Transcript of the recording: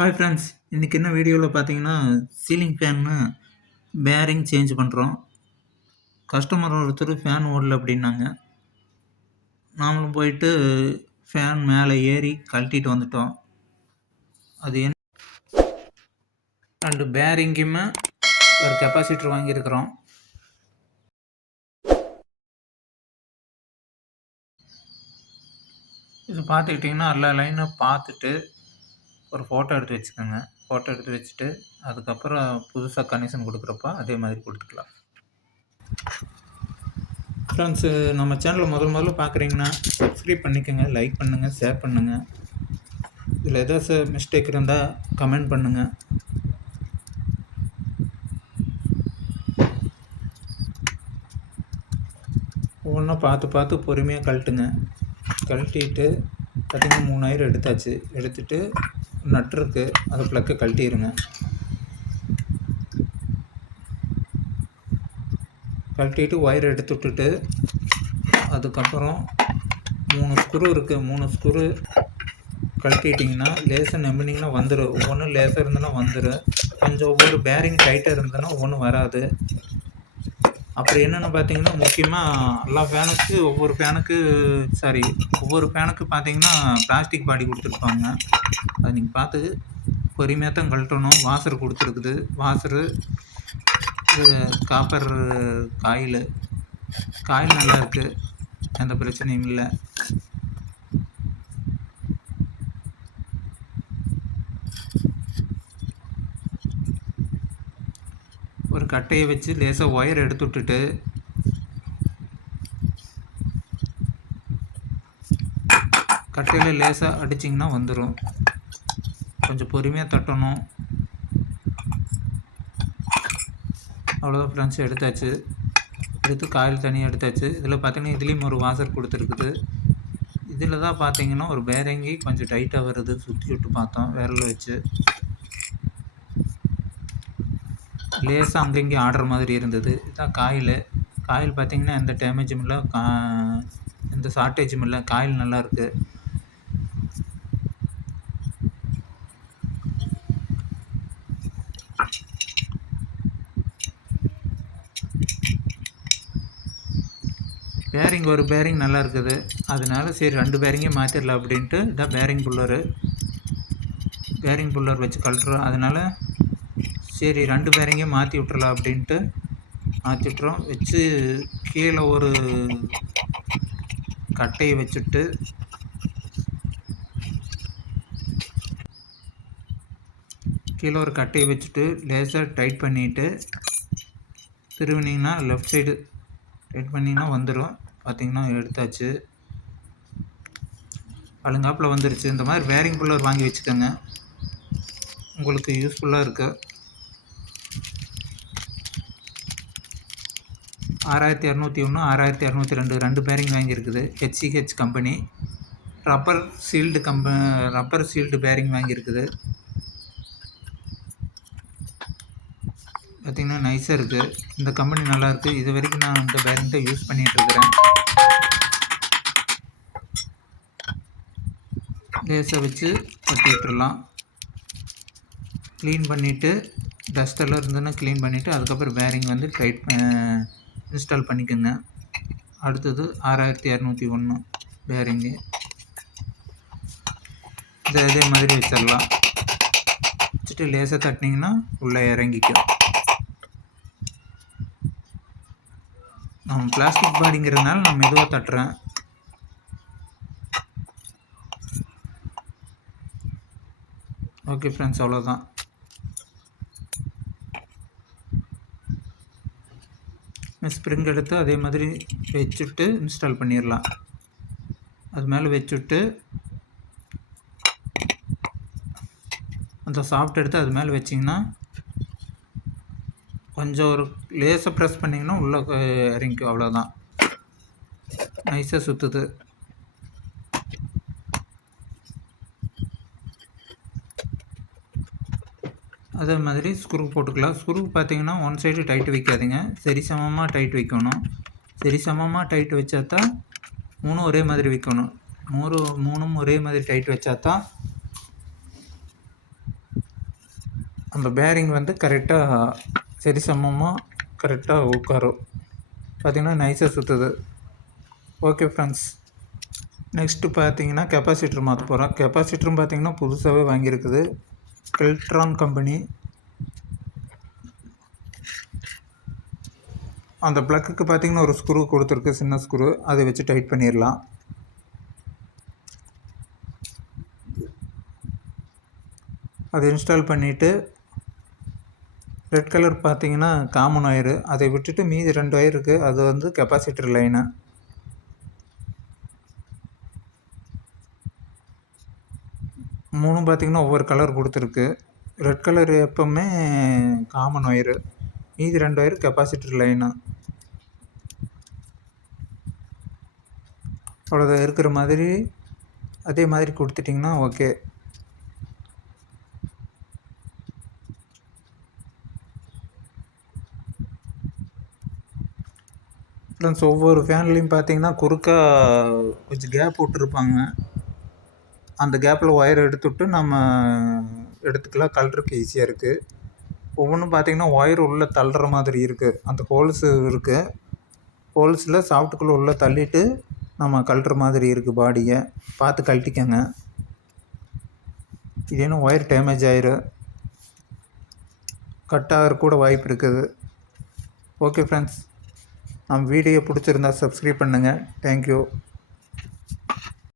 Hi friends, இன்றைக்கி என்ன வீடியோவில் பார்த்தீங்கன்னா சீலிங் ஃபேன்னு பேரிங் சேஞ்ச் பண்ணுறோம். கஸ்டமர் ஒருத்தர் ஃபேன் ஓடல அப்படின்னாங்க. நாமளும் போயிட்டு ஃபேன் மேலே ஏறி கழட்டிட்டு வந்துட்டோம். அது என்ன அண்டு பேரிங்குமே ஒரு கெப்பாசிட்டர் வாங்கியிருக்கிறோம். இது பார்த்துக்கிட்டிங்கன்னா எல்லா லைனும் பார்த்துட்டு ஒரு ஃபோட்டோ எடுத்து வச்சுக்கோங்க. ஃபோட்டோ எடுத்து வச்சுட்டு அதுக்கப்புறம் புதுசாக கனெக்ஷன் கொடுக்குறப்ப அதே மாதிரி கொடுத்துக்கலாம். ஃப்ரெண்ட்ஸு, நம்ம சேனலை முதல்ல பார்க்குறீங்கன்னா சப்ஸ்கிரைப் பண்ணிக்கோங்க, லைக் பண்ணுங்கள், ஷேர் பண்ணுங்கள். இதில் ஏதாச்சும் மிஸ்டேக் இருந்தால் கமெண்ட் பண்ணுங்கள். ஒவ்வொன்றா பார்த்து பொறுமையாக கழட்டுங்க. கழட்டிட்டு பார்த்திங்கன்னா 3000 எடுத்தாச்சு. எடுத்துகிட்டு நட்டு இருக்குது, அதை ப்ளக்கை கழட்டிடுங்க. கழட்டிட்டு ஒயர் எடுத்து விட்டுட்டு அதுக்கப்புறம் 3 ஸ்க்ரூ இருக்குது. 3 ஸ்க்ரூ கழட்டிட்டிங்கன்னா லேசாக நம்பினிங்கன்னா வந்துடும். ஒவ்வொன்றும் லேசாக இருந்ததுன்னா வந்துடும். கொஞ்சம் ஒவ்வொரு பேரிங் டைட்டாக இருந்ததுன்னா ஒவ்வொன்றும் வராது. அப்புறம் என்னென்னு பார்த்தீங்கன்னா, முக்கியமாக எல்லா ஃபேனுக்கு ஒவ்வொரு ஃபேனுக்கு பார்த்தீங்கன்னா பிளாஸ்டிக் பாடி கொடுத்துருப்பாங்க. அது நீங்கள் பார்த்து பொறுமையாக தான் கழட்டணும். வாஷர் கொடுத்துருக்குது. வாஷரு, காப்பர் காயில் நல்லா இருக்குது, எந்த பிரச்சனையும் இல்லை. ஒரு கட்டையை வச்சு லேசாக ஒயர் எடுத்து விட்டுட்டு கட்டையில் லேசாக அடிச்சிங்கன்னா வந்துடும். கொஞ்சம் பொறுமையாக தட்டணும். அவ்வளோதான் ஃப்ரெண்ட்ஸ், எடுத்தாச்சு. எடுத்து காயில் தனியாக எடுத்தாச்சு. இதில் பார்த்தீங்கன்னா இதுலேயும் ஒரு வாஷர் கொடுத்துருக்குது. இதில் தான் பார்த்தீங்கன்னா ஒரு பேரிங்கி கொஞ்சம் டைட்டாக வருது. சுற்றி விட்டு பார்த்தோம் விரல் வச்சு. லேசாக அங்கங்கே ஆடுற மாதிரி இருந்தது. இதுதான் காயில் பார்த்திங்கன்னா எந்த டேமேஜும் இல்லை, எந்த ஷார்ட்டேஜும் இல்லை. காயில் நல்லாயிருக்கு. ஒரு பேரிங் நல்லா இருக்குது. அதனால சரி 2 பேரிங்கே மாற்றிடலாம் அப்படின்ட்டு இதான் பேரிங் புல்லர் வச்சு கழட்டுறோம். அதனால் சரி 2 பேரிங்கே மாற்றி விட்றலாம் அப்படின்ட்டு மாற்றி விட்றோம். வச்சு கீழே ஒரு கட்டையை வச்சுட்டு லேசாக டைட் பண்ணிவிட்டு திருவினிங்கன்னா லெஃப்ட் சைடு டைட் பண்ணிங்கன்னா வந்துடும். பார்த்திங்கன்னா எடுத்தாச்சு. அழுங்காப்பில் வந்துருச்சு. இந்த மாதிரி பேரிங் புல்லர் வாங்கி வச்சுக்கோங்க, உங்களுக்கு யூஸ்ஃபுல்லாக இருக்குது. 6201 6202 2 பேரிங் வாங்கியிருக்குது. HCH company rubber sealed bearing வாங்கியிருக்குது. பார்த்திங்கன்னா நைஸாக இருக்குது. இந்த கம்பெனி நல்லாயிருக்கு. இது வரைக்கும் நான் இந்த பேரிங் தான் யூஸ் பண்ணிகிட்ருக்கிறேன். லேசாக வச்சு கட்டி விட்டுடலாம். க்ளீன் பண்ணிவிட்டு டஸ்டெல்லாம் இருந்ததுன்னா க்ளீன் பண்ணிவிட்டு அதுக்கப்புறம் பேரிங் வந்து இன்ஸ்டால் பண்ணிக்கோங்க. அடுத்தது 6201 பேரிங்கு. இதே மாதிரி வச்சிடலாம். வச்சுட்டு லேசாக தட்டினீங்கன்னா உள்ளே இறங்கிக்கும். நம்ம பிளாஸ்டிக் பாடிங்கிறதுனால நான் மெதுவாக தட்டுறேன். ஓகே ஃப்ரெண்ட்ஸ், அவ்வளோதான். ஸ்ப்ரிங் எடுத்து அதே மாதிரி வச்சுட்டு இன்ஸ்டால் பண்ணிடலாம். அது மேலே வச்சுட்டு அந்த சாஃப்ட் எடுத்து அது மேலே வச்சிங்கன்னா கொஞ்சம் ஒரு லேசாக ப்ரெஸ் பண்ணிங்கன்னா உள்ளே இறங்கிக்கும். அவ்வளோதான், நைஸாக சுற்றுது. அதே மாதிரி ஸ்க்ரூ போட்டுக்கலாம். ஸ்க்ரூ பார்த்திங்கன்னா ஒன் சைடு டைட்டு வைக்காதீங்க, சரிசமமாக டைட் வைக்கணும். சரிசமமாக டைட் வச்சா தான் 3 ஒரே மாதிரி வைக்கணும். 3ம் ஒரே மாதிரி டைட் வச்சா தான் அந்த பேரிங் வந்து கரெக்டாக சரி சமமாக கரெக்டாக உட்காரும். பார்த்திங்கன்னா நைஸாக சுற்றுது. ஓகே ஃப்ரெண்ட்ஸ், நெக்ஸ்ட்டு பார்த்தீங்கன்னா கெப்பாசிட்டர் மாற்ற போகிறோம். கெப்பாசிட்டரும் பார்த்திங்கன்னா புதுசாகவே வாங்கியிருக்குது, கெல்ட்ரான் கம்பெனி. அந்த ப்ளக்குக்கு பார்த்திங்கன்னா ஒரு ஸ்க்ரூ கொடுத்துருக்கு, சின்ன ஸ்க்ரூ. அதை வச்சு டைட் பண்ணிடலாம். அதை இன்ஸ்டால் பண்ணிவிட்டு ரெட் கலர் பார்த்திங்கன்னா காமன் ஒயரு, அதை விட்டுட்டு மீதி 2 ஒயர் இருக்குது, அது வந்து கெப்பாசிட்டர் லைனு. மூணும் பார்த்திங்கன்னா ஒவ்வொரு கலர் கொடுத்துருக்கு. ரெட் கலர் எப்போவுமே காமன் ஒயரு, மீதி 2 ஒயர் கெப்பாசிட்டர் லைனு. அவ்வளோதான், இருக்கிற மாதிரி அதே மாதிரி கொடுத்துட்டிங்கன்னா ஓகே. ஃப்ரெண்ட்ஸ், ஒவ்வொரு ஃபேன்லேயும் பார்த்தீங்கன்னா குறுக்கா கொஞ்சம் கேப் விட்டுருப்பாங்க. அந்த கேப்பில் ஒயர் எடுத்துவிட்டு நம்ம எடுத்துக்கலாம், கழட்டுறதுக்கு ஈஸியாக இருக்குது. ஒவ்வொன்றும் பார்த்திங்கன்னா ஒயர் உள்ளே தள்ளுற மாதிரி இருக்குது. அந்த ஹோல்ஸு இருக்குது, ஹோல்ஸில் சாஃப்ட்டுக்குள்ளே உள்ளே தள்ளிட்டு நம்ம கழட்டுற மாதிரி இருக்குது. பாடியை பார்த்து கழட்டிக்கங்க, இதேன்னு ஒயர் டேமேஜ் ஆயிரும், கட் ஆகிற கூட வாய்ப்பு இருக்குது. ஓகே ஃப்ரெண்ட்ஸ், நம்ம வீடியோ பிடிச்சிருந்தா சப்ஸ்கிரைப் பண்ணுங்கள். தேங்க்யூ.